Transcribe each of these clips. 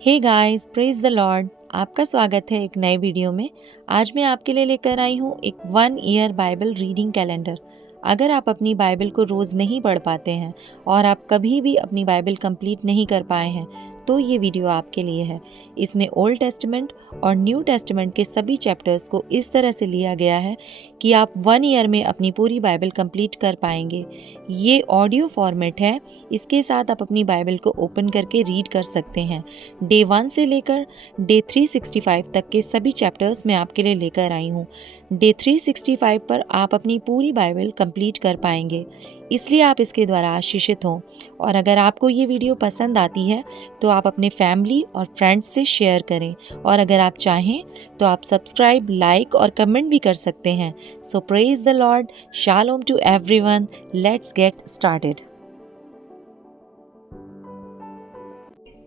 Hey guys, praise the Lord. आपका स्वागत है एक नए वीडियो में। आज मैं आपके लिए लेकर आई हूँ एक 1 ईयर बाइबल रीडिंग कैलेंडर। अगर आप अपनी बाइबल को रोज़ नहीं पढ़ पाते हैं और आप कभी भी अपनी बाइबल कंप्लीट नहीं कर पाए हैं तो ये वीडियो आपके लिए है। इसमें ओल्ड टेस्टामेंट और न्यू टेस्टामेंट के सभी चैप्टर्स को इस तरह से लिया गया है कि आप 1 ईयर में अपनी पूरी बाइबल कंप्लीट कर पाएंगे। ये ऑडियो फॉर्मेट है। इसके साथ आप अपनी बाइबल को ओपन करके रीड कर सकते हैं। डे 1 से लेकर डे 365 तक के सभी चैप्टर्स मैं आपके लिए लेकर आई हूँ। डे 365 पर आप अपनी पूरी बाइबल कंप्लीट कर पाएंगे, इसलिए आप इसके द्वारा आशीषित हों। और अगर आपको ये वीडियो पसंद आती है तो आप अपने फैमिली और फ्रेंड्स से शेयर करें, और अगर आप चाहें तो आप सब्सक्राइब, लाइक और कमेंट भी कर सकते हैं। So praise the Lord, shalom to everyone. Let's get started.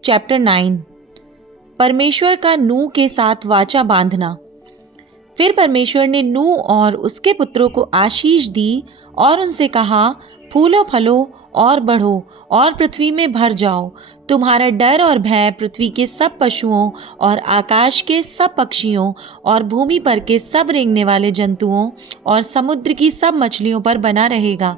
Chapter 9, परमेश्वर का नूह के साथ वाचा बांधना। फिर परमेश्वर ने नूह और उसके पुत्रों को आशीष दी और उनसे कहा, फूलो फलो और बढ़ो और पृथ्वी में भर जाओ। तुम्हारा डर और भय पृथ्वी के सब पशुओं और आकाश के सब पक्षियों और भूमि पर के सब रेंगने वाले जंतुओं और समुद्र की सब मछलियों पर बना रहेगा।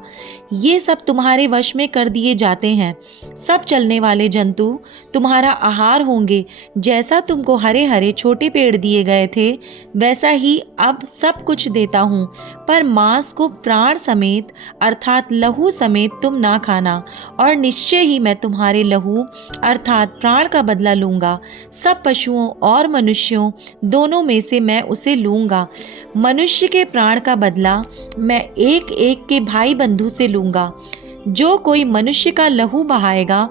ये सब तुम्हारे वश में कर दिए जाते हैं। सब चलने वाले जंतु तुम्हारा आहार होंगे। जैसा तुमको हरे हरे छोटे पेड़ दिए गए थे, वैसा ही अब सब कुछ देता हूँ। पर मांस को प्राण समेत अर्थात लहू समेत तुम ना खाना, और निश्चय ही मैं तुम्हारे लहू अर्थात प्राण का बदला लूंगा। सब पशुओं और मनुष्यों दोनों में से मैं उसे लूंगा। मनुष्य के प्राण का बदला मैं एक एक के भाई बंधु से लूंगा। जो कोई मनुष्य का लहू बहाएगा,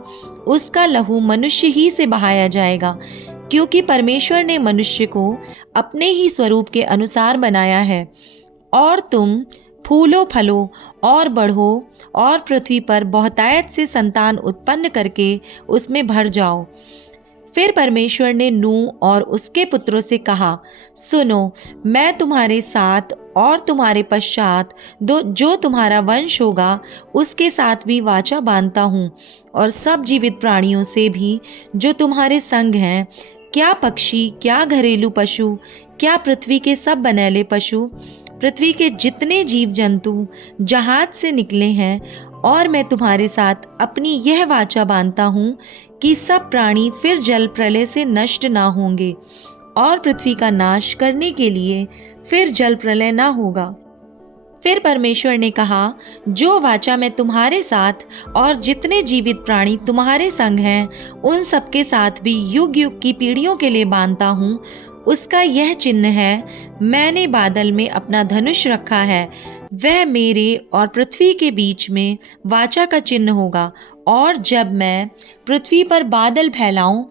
उसका लहू मनुष्य ही से बहाया जाएगा, क्योंकि परमेश्वर ने मनुष्य को अपने ही स्वरूप के अनुसार बनाया है। और तुम फूलो फलो और बढ़ो और पृथ्वी पर बहुतायत से संतान उत्पन्न करके उसमें भर जाओ। फिर परमेश्वर ने नूह और उसके पुत्रों से कहा, सुनो, मैं तुम्हारे साथ और तुम्हारे पश्चात जो तुम्हारा वंश होगा उसके साथ भी वाचा बांधता हूँ, और सब जीवित प्राणियों से भी जो तुम्हारे संग हैं, क्या पक्षी, क्या घरेलू पशु, क्या पृथ्वी के सब बनेले पशु, पृथ्वी के जितने जीव जंतु जहाज से निकले हैं। और मैं तुम्हारे साथ अपनी यह वाचा बांधता हूँ कि सब प्राणी फिर जल प्रलय से नष्ट ना होंगे, और पृथ्वी का नाश करने के लिए फिर जल प्रलय ना होगा। फिर परमेश्वर ने कहा, जो वाचा मैं तुम्हारे साथ और जितने जीवित प्राणी तुम्हारे संग हैं उन सबके साथ भी युग युग की पीढ़ियों के लिए बांधता हूँ, उसका यह चिन्ह है, मैंने बादल में अपना धनुष रखा है। वह मेरे और पृथ्वी के बीच में वाचा का चिन्ह होगा। और जब मैं पृथ्वी पर बादल फैलाऊं,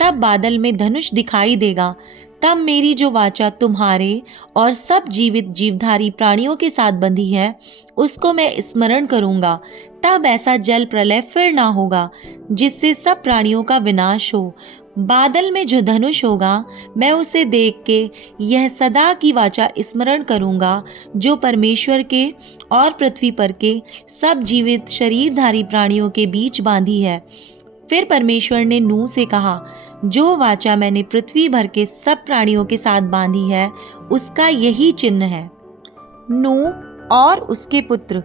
तब बादल में धनुष दिखाई देगा। तब मेरी जो वाचा तुम्हारे और सब जीवित जीवधारी प्राणियों के साथ बंधी है, उसको मैं स्मरण करूंगा। तब ऐसा जल प्रलय फिर ना होगा जिससे सब प्राणियों का विनाश हो। बादल में जो धनुष होगा, मैं उसे देख के यह सदा की वाचा स्मरण करूंगा जो परमेश्वर के और पृथ्वी पर के सब जीवित शरीरधारी प्राणियों के बीच बांधी है। फिर परमेश्वर ने नूह से कहा, जो वाचा मैंने पृथ्वी भर के सब प्राणियों के साथ बांधी है, उसका यही चिन्ह है। नूह और उसके पुत्र।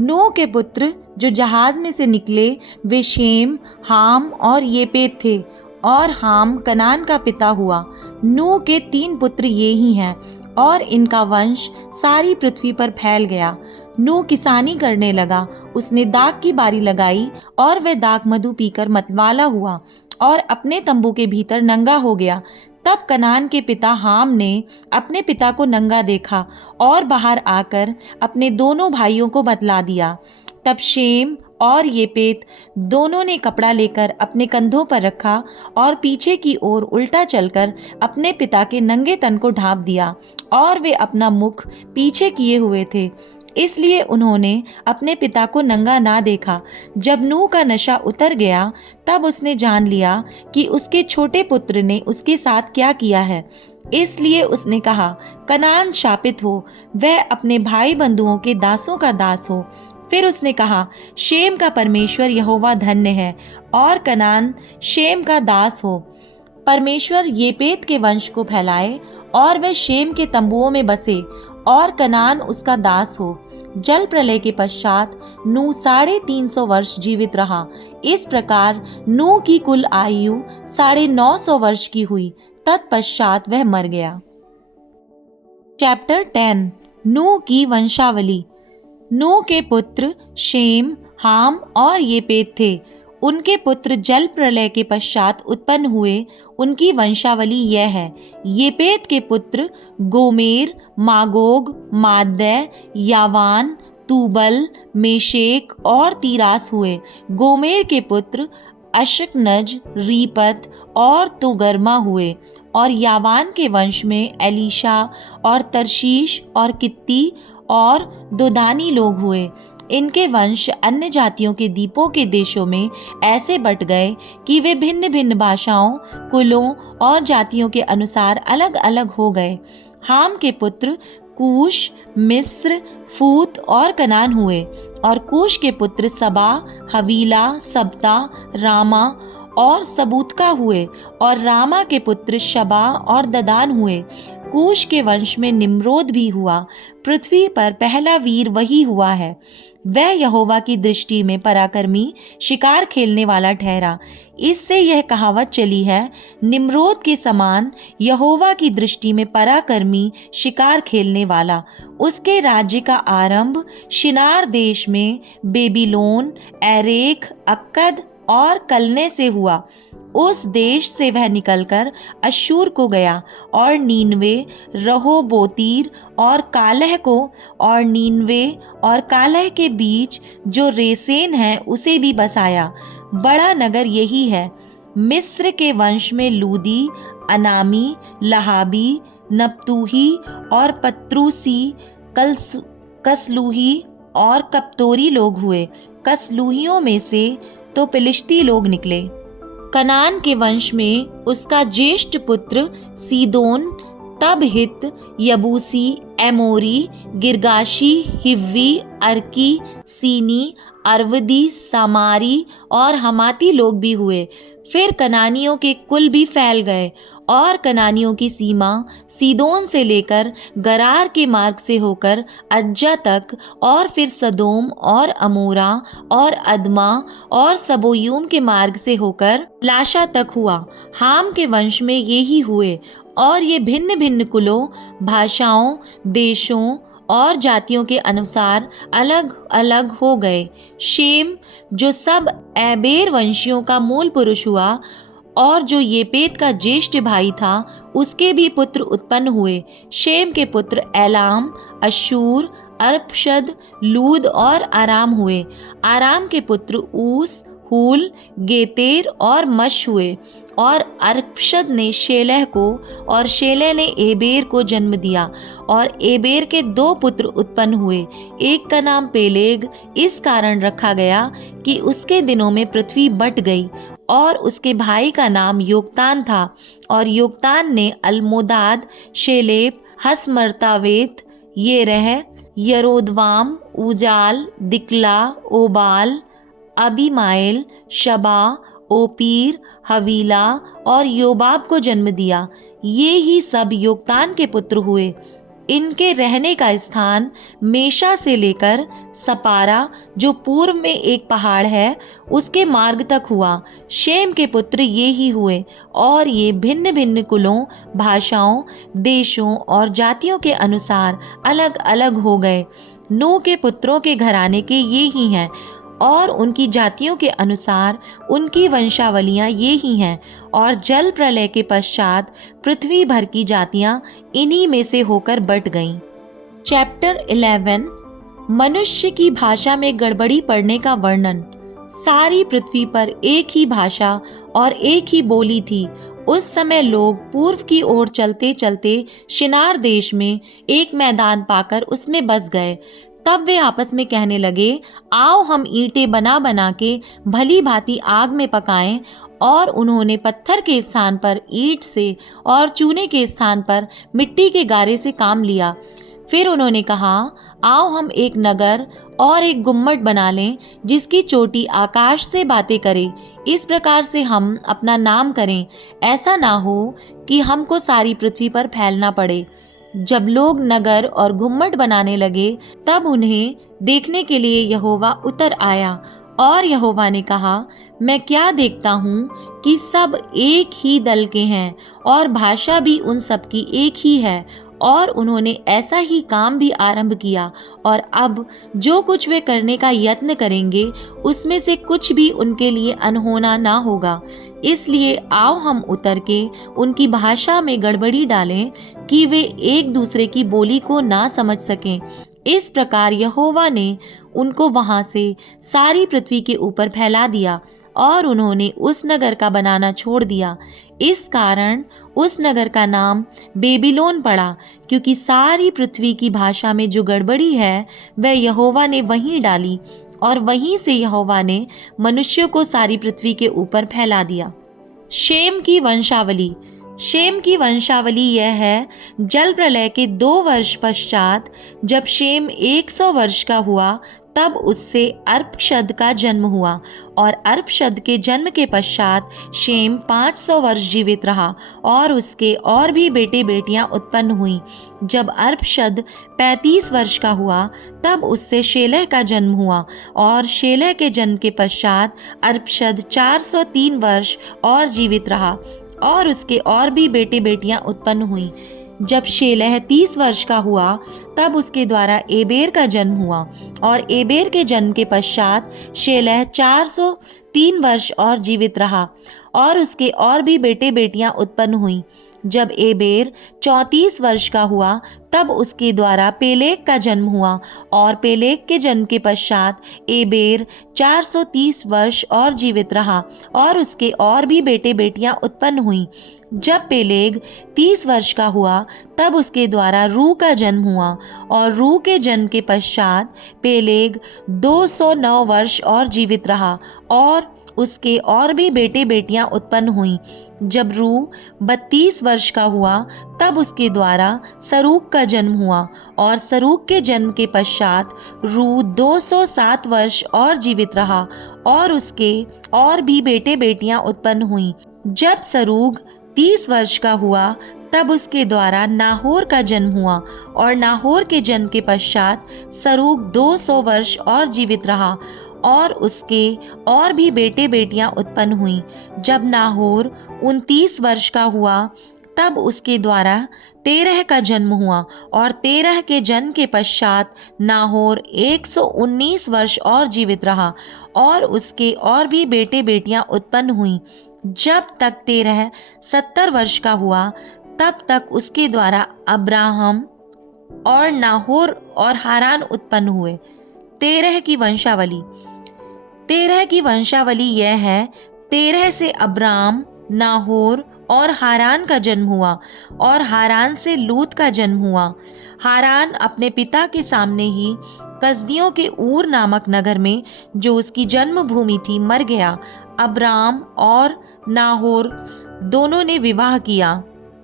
नूह के पुत्र जो जहाज में से निकले वे शेम, हाम और येपेत थे, और हाम कनान का पिता हुआ। नूह के 3 पुत्र ये ही हैं, और इनका वंश सारी पृथ्वी पर फैल गया। नूह किसानी करने लगा। उसने दाख की बारी लगाई, और वह दाख मधु पीकर मतवाला हुआ और अपने तंबू के भीतर नंगा हो गया। तब कनान के पिता हाम ने अपने पिता को नंगा देखा और बाहर आकर अपने दोनों भाइयों को बतला दिया। तब शेम और येपेत दोनों ने कपड़ा लेकर अपने कंधों पर रखा और पीछे की ओर उल्टा चलकर अपने पिता के नंगे तन को ढांप दिया, और वे अपना मुख पीछे किए हुए थे, इसलिए उन्होंने अपने पिता को नंगा ना देखा। जब नूह का नशा उतर गया, तब उसने जान लिया कि उसके छोटे पुत्र ने उसके साथ क्या किया है। इसलिए उसने कहा, कनान शापित हो, वह अपने भाई बंधुओं के दासों का दास हो। फिर उसने कहा, शेम का परमेश्वर यहोवा धन्य है, और कनान शेम का दास हो। परमेश्वर येपेत के वंश को फैलाए और वह शेम के तंबुओं में बसे और कनान उसका दास हो। जल प्रलय के पश्चात नूह 350 वर्ष जीवित रहा। इस प्रकार नूह की कुल आयु 950 वर्ष की हुई। तत्पश्चात वह मर गया। चैप्टर 10 नूह की वंशावली। नूह के पुत्र शेम, हाम और येपेत थे। उनके पुत्र जल प्रलय के पश्चात उत्पन्न हुए। उनकी वंशावली यह है। येपेत के पुत्र गोमेर, मागोग, माद्दै, यावान, तूबल, मेशेक और तीरास हुए। गोमेर के पुत्र अशकनज, रीपत और तोगर्मा हुए। और यावान के वंश में एलीशा और तरशीश और कित्ती और दोदानी लोग हुए। इनके वंश अन्य जातियों के द्वीपों के देशों में ऐसे बट गए कि वे भिन्न भिन्न भाषाओं, कुलों और जातियों के अनुसार अलग अलग हो गए। हाम के पुत्र कूश, मिस्र, फूत और कनान हुए। और कूश के पुत्र सबा, हवीला, सबता, रामा और सबूतका हुए। और रामा के पुत्र शबा और ददान हुए। कूश के वंश में निम्रोद भी हुआ। पृथ्वी पर पहला वीर वही हुआ है। वह यहोवा की दृष्टि में पराक्रमी, शिकार खेलने वाला ठहरा। इससे यह कहावत चली है, निम्रोद के समान यहोवा की दृष्टि में पराक्रमी, शिकार खेलने वाला। उसके राज्य का आरंभ शिनार देश में बेबीलोन, एरेख, अक्कद और कलने से हुआ। उस देश से वह निकलकर अश्शूर को गया और नीनवे, रहोबोतीर और कालह को, और नीनवे और कालह के बीच जो रेसेन है उसे भी बसाया। बड़ा नगर यही है। मिस्र के वंश में लूदी, अनामी, लहाबी, नप्तूही और पत्रूसी, कसलूही और कप्तोरी लोग हुए। कसलूहियों में से तो फिलिश्ती लोग निकले। कनान के वंश में उसका ज्येष्ठ पुत्र सीदोन, तब हित, यबूसी, एमोरी, गिरगाशी, हिव्वी, अर्की, सीनी, अरवदी, सामारी और हमाती लोग भी हुए। फिर कनानियों के कुल भी फैल गए और कनानियों की सीमा सीदोन से लेकर गरार के मार्ग से होकर अज्जा तक, और फिर सदोम और अमोरा और अदमा और सबोयूम के मार्ग से होकर लाशा तक हुआ। हाम के वंश में ये ही हुए, और ये भिन्न भिन्न कुलों, भाषाओं, देशों और जातियों के अनुसार अलग अलग हो गए। शेम, जो सब एबेर वंशियों का मूल पुरुष हुआ और जो येपेत का ज्येष्ठ भाई था, उसके भी पुत्र उत्पन्न हुए। शेम के पुत्र एलाम, अश्शूर, अर्पशद, लूद और आराम हुए। आराम के पुत्र ऊस, हूल, गेतेर और मश हुए। और अर्पशद ने शेलह को, और शेलह ने एबेर को जन्म दिया। और एबेर के 2 पुत्र उत्पन्न हुए। एक का नाम पेलेग इस कारण रखा गया कि उसके दिनों में पृथ्वी बट गई। और उसके भाई का नाम योक्तान था। और योक्तान ने अल्मोदाद, शेलेप, हसमर्तावेत, येरह, यरोदवाम, उजाल, दिकला, ओबाल, अबीमाइल, शबा, ओपीर, हवीला और योबाब को जन्म दिया। ये ही सब योक्तान के पुत्र हुए। इनके रहने का स्थान मेशा से लेकर सपारा, जो पूर्व में एक पहाड़ है, उसके मार्ग तक हुआ। शेम के पुत्र ये ही हुए, और ये भिन्न भिन्न कुलों, भाषाओं, देशों और जातियों के अनुसार अलग अलग हो गए। नूह के पुत्रों के घराने के ये ही हैं, और उनकी जातियों के अनुसार उनकी वंशावलियां ये ही हैं। और जल प्रलय के पश्चात पृथ्वी भर की जातियां इन्हीं में से होकर बट गईं। चैप्टर 11 मनुष्य की भाषा में गड़बड़ी पड़ने का वर्णन। सारी पृथ्वी पर एक ही भाषा और एक ही बोली थी। उस समय लोग पूर्व की ओर चलते चलते शिनार देश में एक मैदान पाकर उसमें बस गए। तब वे आपस में कहने लगे, आओ हम ईंटें बना बना के भली भांति आग में पकाएं। और उन्होंने पत्थर के स्थान पर ईंट से और चूने के स्थान पर मिट्टी के गारे से काम लिया। फिर उन्होंने कहा, आओ हम एक नगर और एक गुम्मट बना लें जिसकी चोटी आकाश से बातें करे। इस प्रकार से हम अपना नाम करें, ऐसा ना हो कि हमको सारी पृथ्वी पर फैलना पड़े। जब लोग नगर और गुम्मट बनाने लगे, तब उन्हें देखने के लिए यहोवा उतर आया। और यहोवा ने कहा, मैं क्या देखता हूँ कि सब एक ही दल के हैं और भाषा भी उन सब की एक ही है। और उन्होंने ऐसा ही काम भी आरंभ किया, और अब जो कुछ वे करने का यत्न करेंगे उसमें से कुछ भी उनके लिए अनहोना ना होगा। इसलिए आओ हम उतर के उनकी भाषा में गड़बड़ी डालें कि वे एक दूसरे की बोली को ना समझ सकें। इस प्रकार यहोवा ने उनको वहां से सारी पृथ्वी के ऊपर फैला दिया, और उन्होंने उस नगर का बनाना छोड़ दिया। इस कारण उस नगर का नाम बेबीलोन पड़ा, क्योंकि सारी पृथ्वी की भाषा में जो गड़बड़ी है वह यहोवा ने वहीं डाली, और वहीं से यहोवा ने मनुष्यों को सारी पृथ्वी के ऊपर फैला दिया। शेम की वंशावली। शेम की वंशावली यह है, जल प्रलय के 2 वर्ष पश्चात जब शेम 100 वर्ष का हुआ, तब उससे अर्पक्षद का जन्म हुआ। और अर्पक्षद के जन्म के पश्चात शेम 500 वर्ष जीवित रहा, और उसके और भी बेटे बेटियां उत्पन्न हुईं। जब अर्पक्षद 35 वर्ष का हुआ, तब उससे शेलह का जन्म हुआ। और शेलह के जन्म के पश्चात अर्पक्षद 403 वर्ष और जीवित रहा, और उसके और भी बेटे बेटियां उत्पन्न हुईं। जब शेलह 30 वर्ष का हुआ, तब उसके द्वारा एबेर का जन्म हुआ। और एबेर के जन्म के पश्चात शेलह 403 वर्ष और जीवित रहा, और उसके और भी बेटे बेटियां उत्पन्न हुईं। जब एबेर 34 वर्ष का हुआ, तब उसके द्वारा पेलेग का जन्म हुआ। और पेलेग के जन्म के पश्चात एबेर 430 वर्ष और जीवित रहा, और उसके और भी बेटे बेटियां उत्पन्न हुईं। जब पेलेग 30 वर्ष का हुआ, तब उसके द्वारा रू का जन्म हुआ। और रू के जन्म के पश्चात पेलेग 209 वर्ष और जीवित रहा, और उसके और भी बेटे बेटियां उत्पन्न हुईं। जब रू 32 वर्ष का हुआ, तब उसके द्वारा सरूग का जन्म हुआ। और सरूग के जन्म के पश्चात रू 207 वर्ष और जीवित रहा, और उसके और भी बेटे बेटियां उत्पन्न हुईं। जब सरूग 30 वर्ष का हुआ, तब उसके द्वारा नाहोर का जन्म हुआ। और नाहोर के जन्म के पश्चात सरूग 200 वर्ष और जीवित रहा, और उसके और भी बेटे बेटियां उत्पन्न हुईं। जब नाहोर 29 वर्ष का हुआ, तब उसके द्वारा तेरह का जन्म हुआ। और तेरह के जन्म के पश्चात नाहोर 119 वर्ष और जीवित रहा, और उसके और भी बेटे बेटियां उत्पन्न हुईं। जब तक तेरह 70 वर्ष का हुआ, तब तक उसके द्वारा अब्राहम और नाहोर और हारान उत्पन्न हुए। तेरह की वंशावली। तेरह की वंशावली यह है, तेरह से अब्राम, नाहोर और हारान का जन्म हुआ, और हारान से लूत का जन्म हुआ। हारान अपने पिता के सामने ही कसदियों के ऊर नामक नगर में, जो उसकी जन्मभूमि थी, मर गया। अब्राम और नाहोर दोनों ने विवाह किया।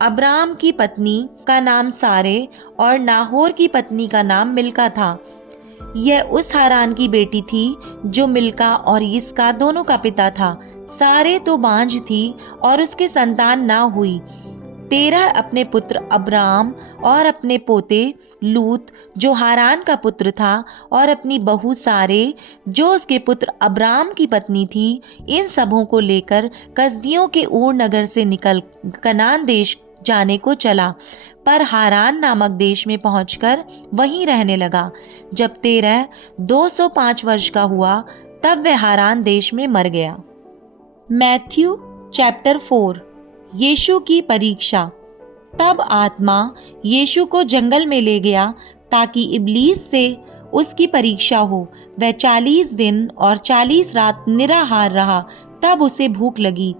अब्राम की पत्नी का नाम सारे और नाहोर की पत्नी का नाम मिल्का था। यह उस हारान की बेटी थी जो मिल्का और यिस्का दोनों का पिता था। सारे तो बांझ थी और उसके संतान ना हुई। तेरह अपने पुत्र अब्राम और अपने पोते लूत जो हारान का पुत्र था, और अपनी बहू सारे जो उसके पुत्र अब्राम की पत्नी थी, इन सबों को लेकर कसदियों के ऊर नगर से निकल कनान देश जाने को चला, पर हारान नामक देश में पहुंचकर वहीं रहने लगा। जब तेरह 205 वर्ष का हुआ, तब वह हारान देश में मर गया। Matthew chapter 4। यीशु की परीक्षा। तब आत्मा यीशु को जंगल में ले गया ताकि इब्लीस से उसकी परीक्षा हो। वह 40 दिन और 40 रात निराहार रहा। तब उसे भूख लगी।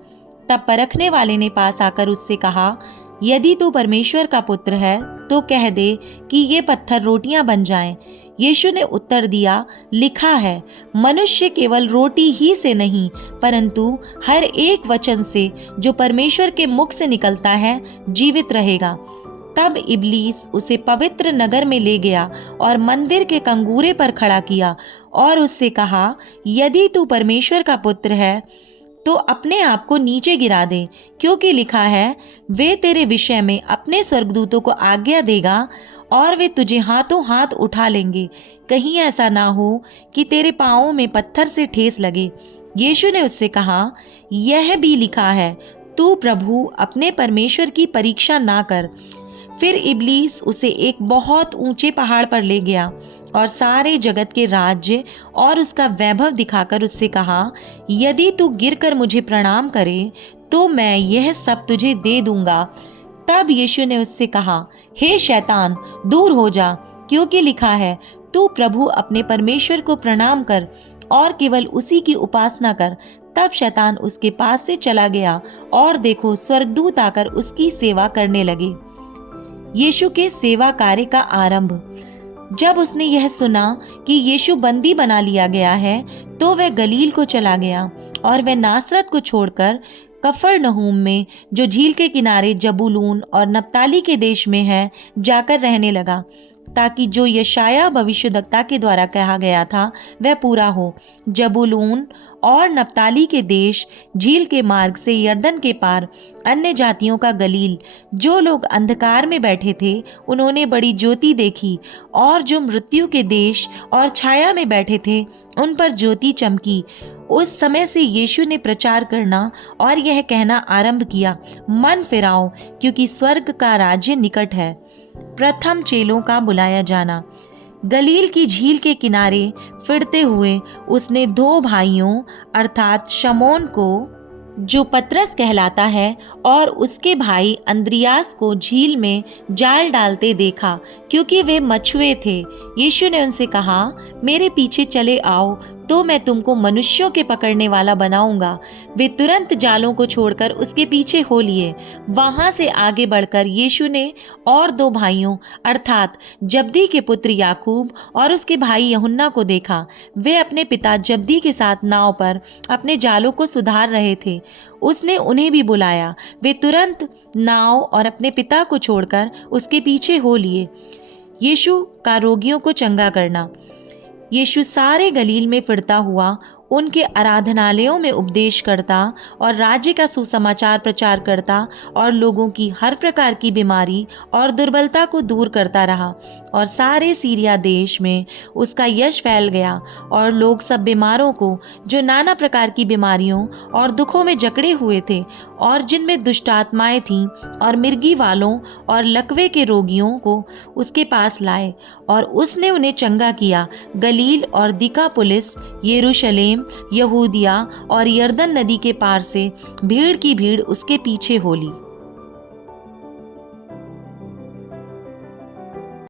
तब परखने वाले ने पास आकर उससे कहा, यदि तू परमेश्वर का पुत्र है तो कह दे कि ये पत्थर रोटियां बन जाएं। यीशु ने उत्तर दिया, लिखा है, मनुष्य केवल रोटी ही से नहीं परंतु हर एक वचन से जो परमेश्वर के मुख से निकलता है जीवित रहेगा। तब इब्लीस उसे पवित्र नगर में ले गया और मंदिर के कंगूरे पर खड़ा किया और उससे कहा, यदि तू परमेश्वर का पुत्र है तो अपने आप को नीचे गिरा दे, क्योंकि लिखा है, वे तेरे विषय में अपने स्वर्गदूतों को आज्ञा देगा और वे तुझे हाथों हाथ उठा लेंगे, कहीं ऐसा ना हो कि तेरे पाँवों में पत्थर से ठेस लगे। यीशु ने उससे कहा, यह भी लिखा है, तू प्रभु अपने परमेश्वर की परीक्षा ना कर। फिर इब्लीस उसे एक बहुत ऊंचे पहाड़ पर ले गया और सारे जगत के राज्य और उसका वैभव दिखाकर उससे कहा, यदि तू गिरकर मुझे प्रणाम करे तो मैं यह सब तुझे दे दूंगा। तब यीशु ने उससे कहा, हे शैतान, दूर हो जा, क्योंकि लिखा है, तू प्रभु अपने परमेश्वर को प्रणाम कर और केवल उसी की उपासना कर। तब शैतान उसके पास से चला गया और देखो, स्वर्गदूत आकर उसकी सेवा करने लगे। यीशु के सेवा कार्य का आरंभ। जब उसने यह सुना कि यीशु बंदी बना लिया गया है, तो वह गलील को चला गया और वह नासरत को छोड़कर कफरनहूम में, जो झील के किनारे जबूलून और नप्ताली के देश में है, जाकर रहने लगा, ताकि जो यशाया भविष्यद्वक्ता के द्वारा कहा गया था वह पूरा हो। जबूलून और नप्ताली के देश, झील के मार्ग से यरदन के पार, अन्य जातियों का गलील। जो लोग अंधकार में बैठे थे उन्होंने बड़ी ज्योति देखी, और जो मृत्यु के देश और छाया में बैठे थे उन पर ज्योति चमकी। उस समय से यीशु ने प्रचार करना और यह कहना आरंभ किया, मन फिराओ, क्योंकि स्वर्ग का राज्य निकट है। प्रथम चेलों का बुलाया जाना। गलील की झील के किनारे फिरते हुए उसने दो भाइयों अर्थात शमौन को, जो पतरस कहलाता है, और उसके भाई अंद्रियास को झील में जाल डालते देखा, क्योंकि वे मछुए थे। यीशु ने उनसे कहा, मेरे पीछे चले आओ तो मैं तुमको मनुष्यों के पकड़ने वाला बनाऊंगा। वे तुरंत जालों को छोड़कर उसके पीछे हो लिए। वहां से आगे बढ़कर यीशु ने और दो भाइयों अर्थात जब्दी के पुत्र याकूब और उसके भाई यूहन्ना को देखा। वे अपने पिता जब्दी के साथ नाव पर अपने जालों को सुधार रहे थे। उसने उन्हें भी बुलाया। वे तुरंत नाव और अपने पिता को छोड़कर उसके पीछे हो लिए। यीशु का रोगियों को चंगा करना। यीशु सारे गलील में फिरता हुआ उनके आराधनालयों में उपदेश करता और राज्य का सुसमाचार प्रचार करता और लोगों की हर प्रकार की बीमारी और दुर्बलता को दूर करता रहा। और सारे सीरिया देश में उसका यश फैल गया, और लोग सब बीमारों को, जो नाना प्रकार की बीमारियों और दुखों में जकड़े हुए थे और जिनमें दुष्ट आत्माएं थीं, और मिर्गी वालों और लकवे के रोगियों को उसके पास लाए, और उसने उन्हें चंगा किया। गलील और दिकापुलिस, यरूशलेम, यहूदिया और यरदन नदी के पार से भीड़ की भीड़ उसके पीछे हो ली।